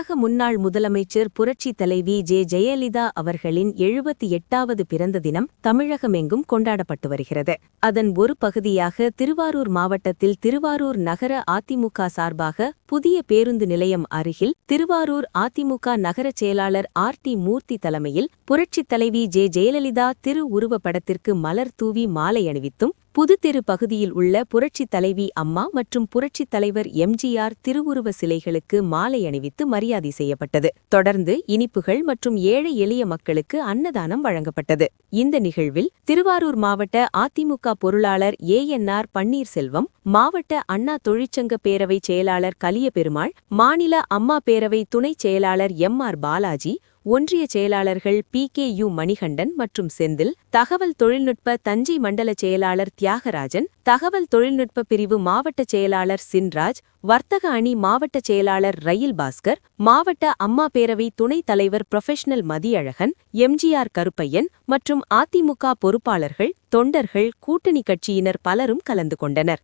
தமிழக முன்னாள் முதலமைச்சர் புரட்சித் தலைவி ஜெயலலிதா அவர்களின் 78வது பிறந்த தினம் தமிழகமெங்கும் கொண்டாடப்பட்டு வருகிறது. அதன் ஒரு பகுதியாக திருவாரூர் மாவட்டத்தில் திருவாரூர் நகர அதிமுக சார்பாக புதிய பேருந்து நிலையம் அருகில் திருவாரூர் அதிமுக நகரச் செயலாளர் டி மூர்த்தி தலைமையில் புரட்சித் தலைவி ஜெயலலிதா திரு உருவப் படத்திற்கு மலர் தூவி மாலை அணிவித்தும், புதுத்தெரு பகுதியில் உள்ள புரட்சித் தலைவி அம்மா மற்றும் புரட்சித் தலைவர் எம்ஜிஆர் திருவுருவ சிலைகளுக்கு மாலை அணிவித்து மரியாதை செய்யப்பட்டது. தொடர்ந்து இனிப்புகள் மற்றும் ஏழை எளிய மக்களுக்கு அன்னதானம் வழங்கப்பட்டது. இந்த நிகழ்வில் திருவாரூர் மாவட்ட அதிமுக பொருளாளர் ஏஎன்ஆர் பன்னீர்செல்வம், மாவட்ட அண்ணா தொழிற்சங்க பேரவை செயலாளர் கலியபெருமாள், மாநில அம்மா பேரவை துணைச் செயலாளர் எம்ஆர் பாலாஜி, ஒன்றிய செயலாளர்கள் PKU மணிகண்டன் மற்றும் செந்தில், தகவல் தொழில்நுட்ப தஞ்சை மண்டல செயலாளர் தியாகராஜன், தகவல் தொழில்நுட்ப பிரிவு மாவட்ட செயலாளர் சின்ராஜ், வர்த்தக அணி மாவட்ட செயலாளர் ரயில் பாஸ்கர், மாவட்ட அம்மா பேரவை துணைத் தலைவர் புரொஃபஷனல் மதியழகன், எம்ஜிஆர் கருப்பையன் மற்றும் அதிமுக பொறுப்பாளர்கள், தொண்டர்கள், கூட்டணி கட்சியினர் பலரும் கலந்து கொண்டனர்.